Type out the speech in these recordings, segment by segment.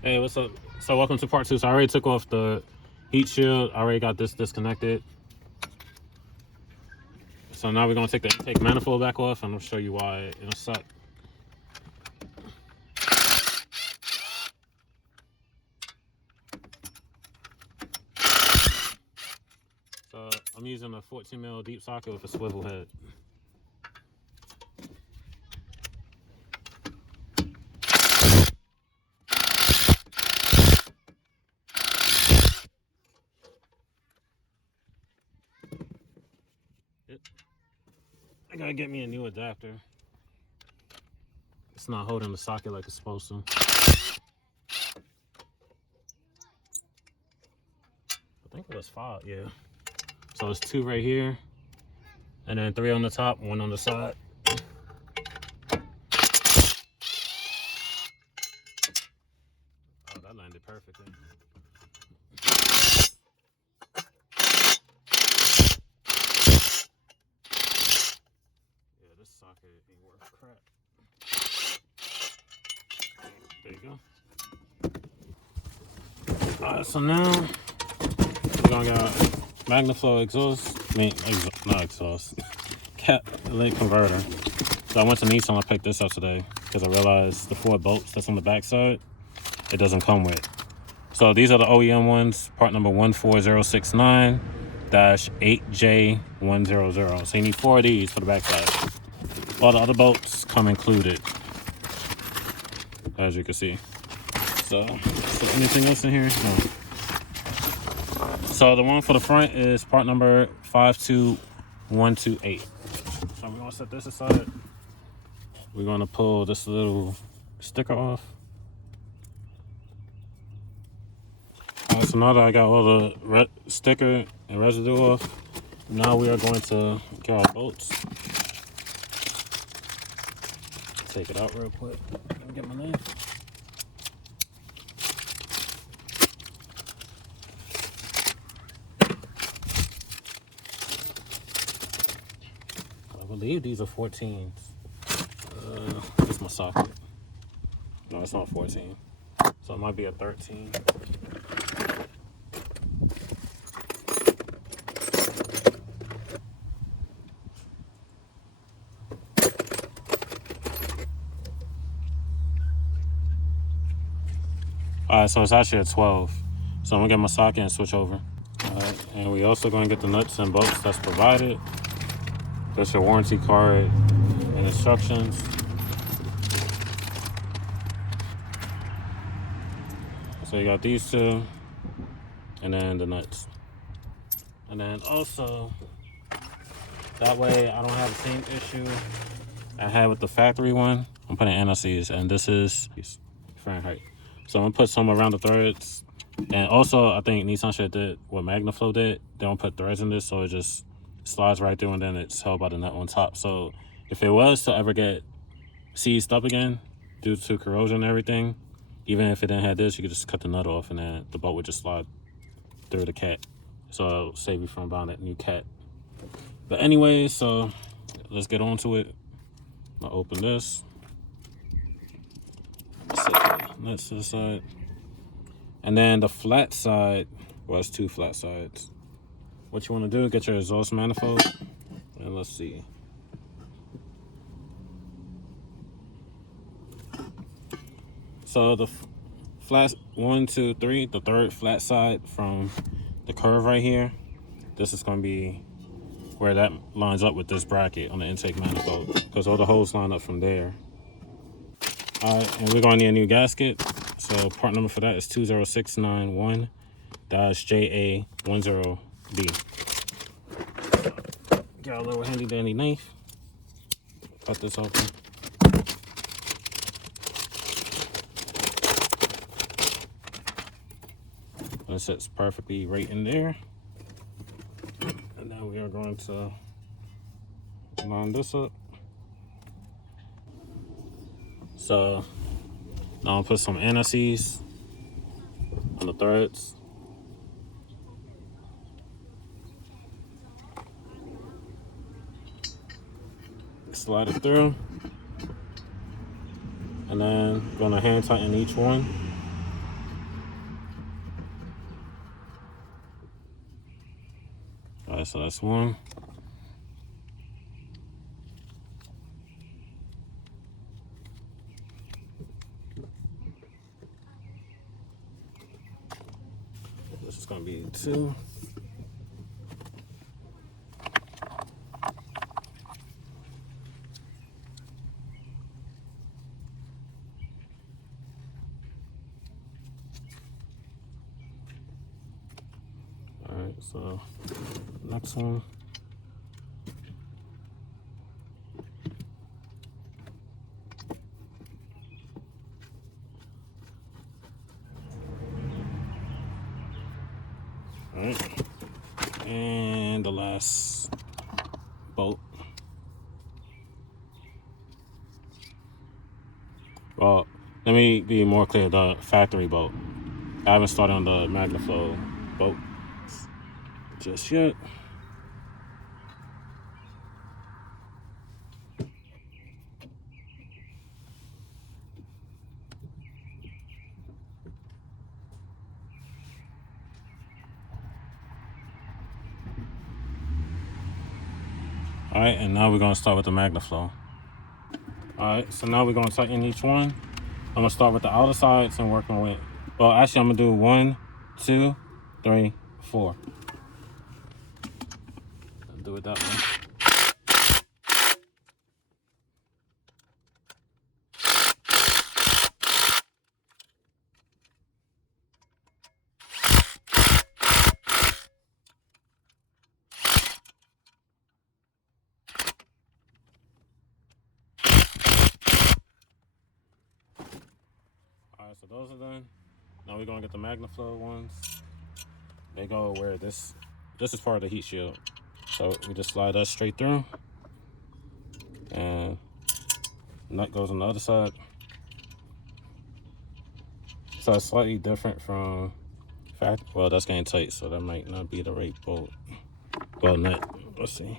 Hey, what's up? So welcome to part 2. So I already took off the heat shield. I already got this disconnected. So now we're going to take the intake manifold back off, and I'll show you why it'll suck. So I'm using a 14 mil deep socket with a swivel head. I gotta get me a new adapter. It's not holding the socket like it's supposed to. I think it was 5, yeah. So it's 2 right here, and then 3 on the top, 1 on the side. Oh, that landed perfectly. Yeah, this socket ain't worth crap. There you go. Alright, so now we're gonna get Magnaflow exhaust. Not exhaust. Catalytic converter. So I went to Nissan. I picked this up today because I realized the 4 bolts that's on the back side, it doesn't come with. So these are the OEM ones, part number 14069-8J100. So you need 4 of these for the back side. All the other bolts come included, as you can see. So anything else in here? No. So the one for the front is part number 52128. So we're gonna set this aside. We're gonna pull this little sticker off. Alright, so now that I got all the sticker and residue off, now we are going to get our bolts. Take it out real quick. Let me get my knife. I believe these are 14s. This is my socket. No, it's not 14. So it might be a 13. Alright, so it's actually a 12. So I'm gonna get my socket and switch over. Alright, and we also gonna get the nuts and bolts that's provided. That's your warranty card and instructions. So you got these 2, and then the nuts. And then also, that way I don't have the same issue I had with the factory one. I'm putting NLCs, and this is Fahrenheit. So I'm gonna put some around the threads. And also, I think Nissan should did what Magnaflow did. They don't put threads in this, so it just slides right through, and then it's held by the nut on top. So if it was to ever get seized up again due to corrosion and everything, even if it didn't have this, you could just cut the nut off, and then the bolt would just slide through the cat. So it'll save you from buying that new cat. But anyway, so let's get on to it. I'll open this. Set the nuts to the side. And then the flat side, well, it's 2 flat sides. What you want to do, get your exhaust manifold. And let's see. So the flat 1, 2, 3, the third flat side from the curve right here, this is going to be where that lines up with this bracket on the intake manifold, because all the holes line up from there. All right, and we're going to need a new gasket. So part number for that is 20691-JA10B. Got a little handy dandy knife. Cut this open. It sits perfectly right in there. And now we are going to line this up. So now I'll put some antices on the threads. Slide it through. And then I'm gonna hand tighten each one. All right, so that's one. This is gonna be 2. All right, so next one. All right, and the last bolt. Well, let me be more clear. The factory bolt. I haven't started on the Magnaflow boat just yet. All right, and now we're gonna start with the Magnaflow. All right, so now we're gonna tighten each one. I'm gonna start with the outer sides and work my way. Well, actually, I'm gonna do 1, 2, 3, 4. I'll do it that way. All right, so those are done. Now we're gonna get the Magnaflow ones. They go where this is part of the heat shield. So we just slide that straight through, and nut goes on the other side. So it's slightly different from fact. Well, that's getting tight, so that might not be the right bolt. Well, nut. Let's see.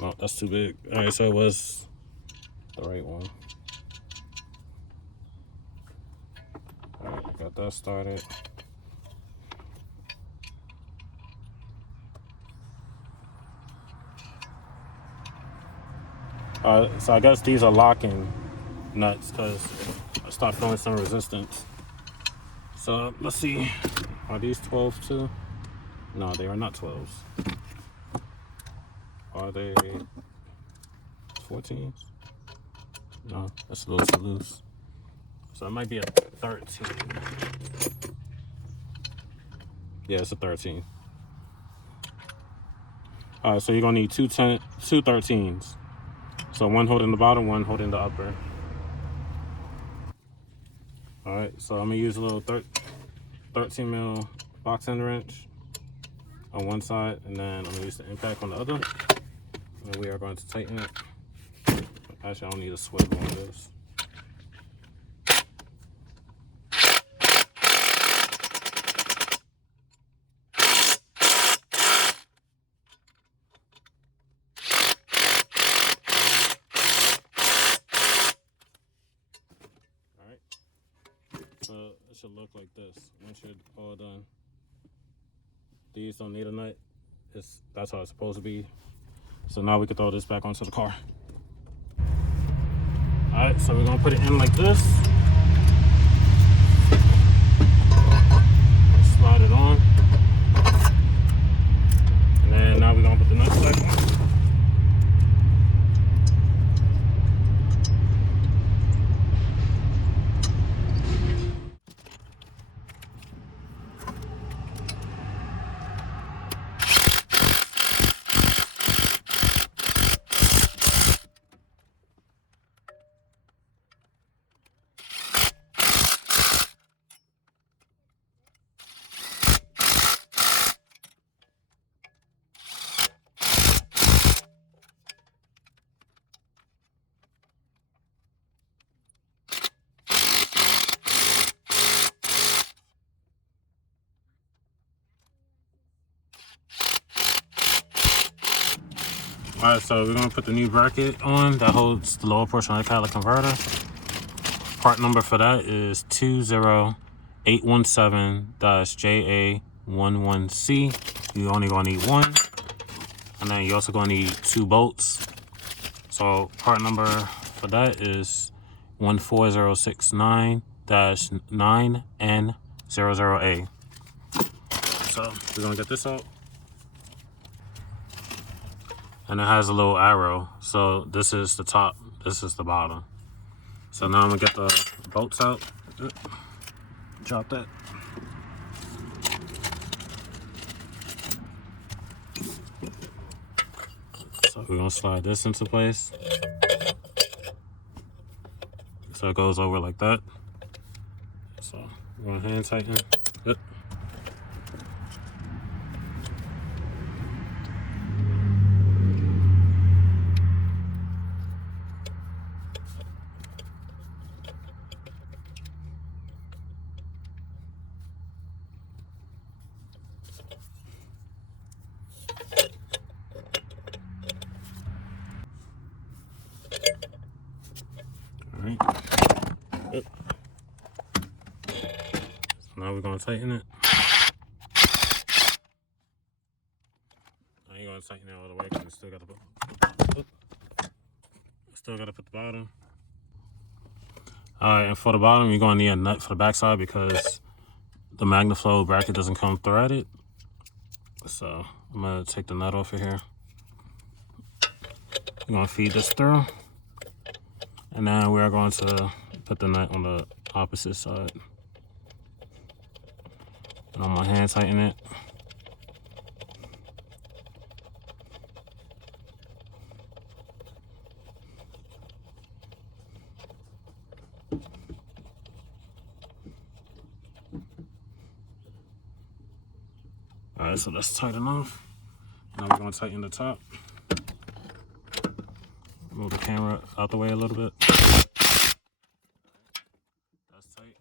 No, that's too big. All right, so it was the right one. All right, got that started. So I guess these are locking nuts because I start feeling some resistance. So let's see, are these 12 too? No, they are not 12s. Are they 14s? No, that's a little too loose. So it might be a 13. Yeah, it's a 13. All right, so you're gonna need two 13s. So one holding the bottom, one holding the upper. All right, so I'm gonna use a little 13 mil box end wrench on one side, and then I'm gonna use the impact on the other. And we are going to tighten it. Actually, I don't need a swivel on this. So it should look like this once you're all done. These don't need a nut. That's how it's supposed to be. So now we can throw this back onto the car. All right, so we're gonna put it in like this. Slide it on. And then now we're gonna put the nuts back on. All right, so we're gonna put the new bracket on that holds the lower portion of the catalytic converter. Part number for that is 20817-JA 11C. You're only gonna need one. And then you're also gonna need 2 bolts. So part number for that is 14069-9N00A. So we're gonna get this out. And it has a little arrow. So this is the top, this is the bottom. So now I'm gonna get the bolts out. Drop that. So we're gonna slide this into place. So it goes over like that. So we're gonna hand tighten it. Alright. Yep. So now we're gonna tighten it. I ain't gonna tighten it all the way because we still gotta put the bottom. Alright, and for the bottom you're gonna need a nut for the backside because the Magnaflow bracket doesn't come threaded. So I'm gonna take the nut off of here. We're gonna feed this through. And then we're going to put the nut on the opposite side. And I'm gonna hand tighten it. Alright, so that's tight enough. Now we're gonna tighten the top. Move the camera out the way a little bit. That's tight.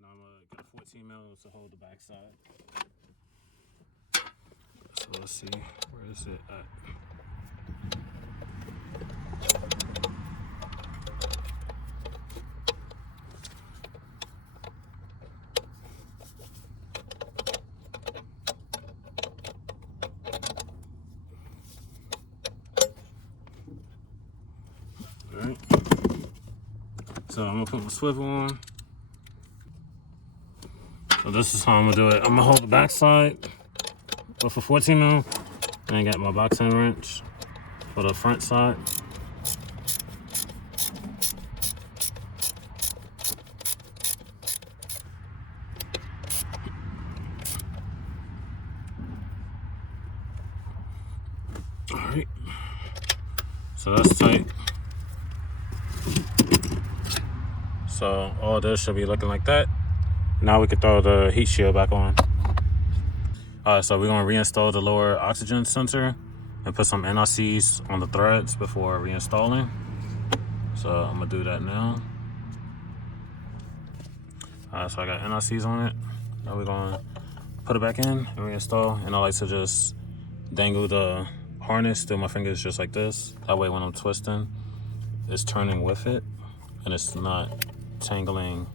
Now I'm gonna get a 14 mil to hold the back side. So let's see, where is it at? Alright. So I'm gonna put my swivel on. So this is how I'm gonna do it. I'm gonna hold the back side with a 14 mil and I got my boxing wrench for the front side. Alright. So that's tight. So all this should be looking like that. Now we can throw the heat shield back on. Alright, so we're gonna reinstall the lower oxygen sensor and put some NRCs on the threads before reinstalling. So I'm gonna do that now. Alright, so I got NRCs on it. Now we're gonna put it back in and reinstall. And I like to just dangle the harness through my fingers just like this. That way when I'm twisting, it's turning with it and it's not tangling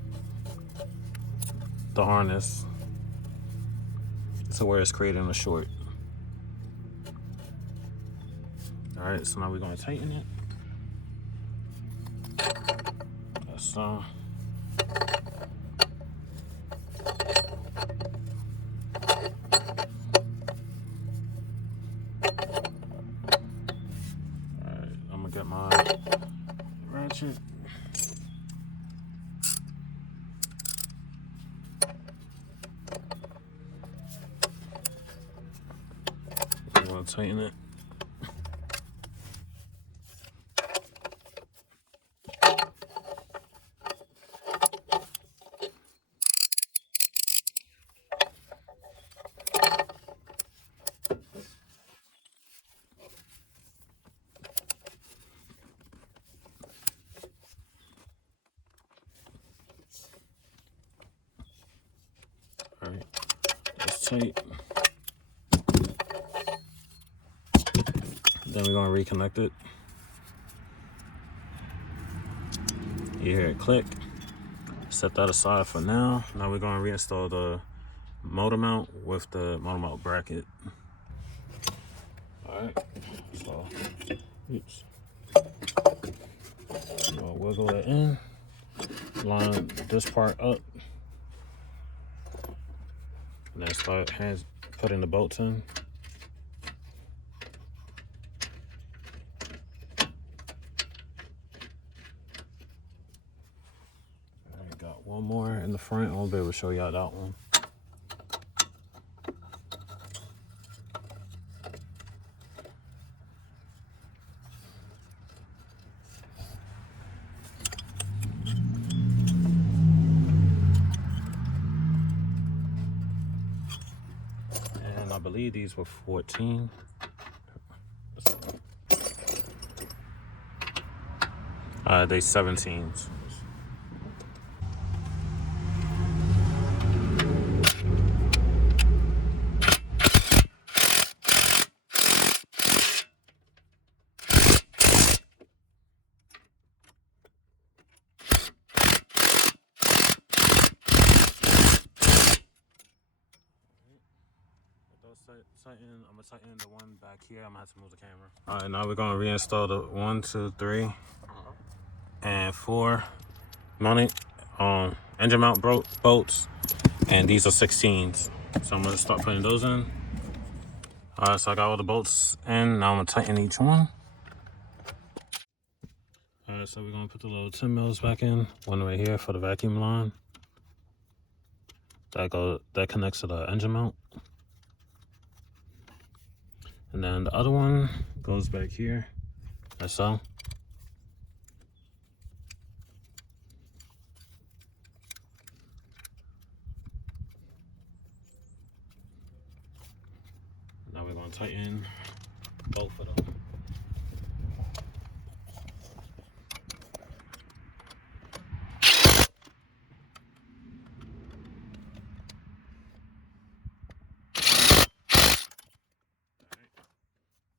the harness to where it's creating a short. Alright, so now we're gonna tighten it. So alright, I'm gonna get my ratchet. I'm gonna tighten it. Alright, that's tight. Then we're gonna reconnect it. You hear it click. Set that aside for now. Now we're gonna reinstall the motor mount with the motor mount bracket. All right, so oops, I'll wiggle it in, line this part up, and then start putting the bolts in. I got one more in the front. I won't be able to show y'all that one. And I believe these were 14. They 17s. I'm gonna tighten the one back here. I'm gonna have to move the camera. All right, now we're gonna reinstall the 1, 2, 3, and 4 mounting engine mount bolts, and these are 16s. So I'm gonna start putting those in. All right, so I got all the bolts in. Now I'm gonna tighten each one. All right, so we're gonna put the little 10 mils back in. One right here for the vacuum line. That connects to the engine mount. And then the other one goes back here, like so. Now we're gonna tighten both of them.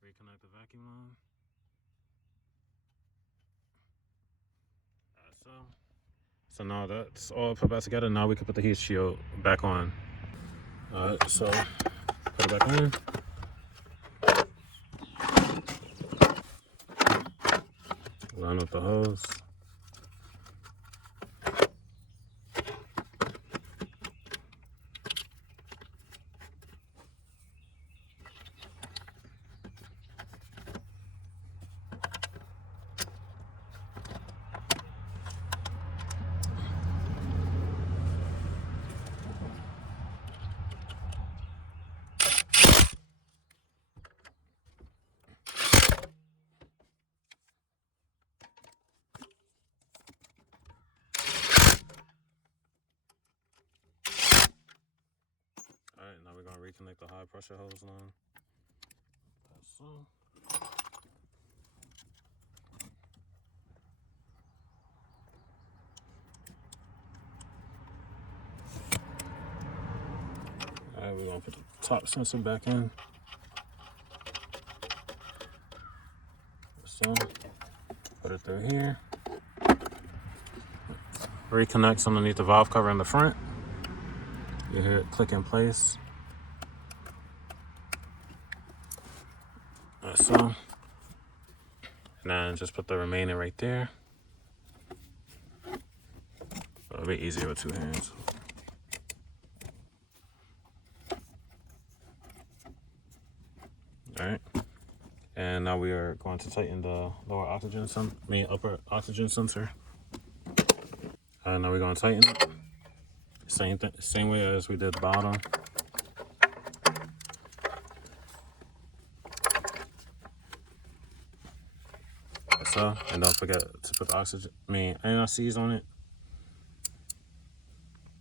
Reconnect the vacuum line. So now that's all put back together. Now we can put the heat shield back on. All right, so put it back on. Line up the hose. All right, now we're gonna reconnect the high pressure hose line. That's so. All right, we're gonna put the top sensor back in. So, put it through here. Reconnects underneath the valve cover in the front. You hear it click in place. Like so. And then just put the remaining right there. It'll be easier with 2 hands. All right. And now we are going to tighten the upper oxygen sensor. And now we're going to tighten it. Same way as we did the bottom. Like so, and don't forget to put the NRCs on it.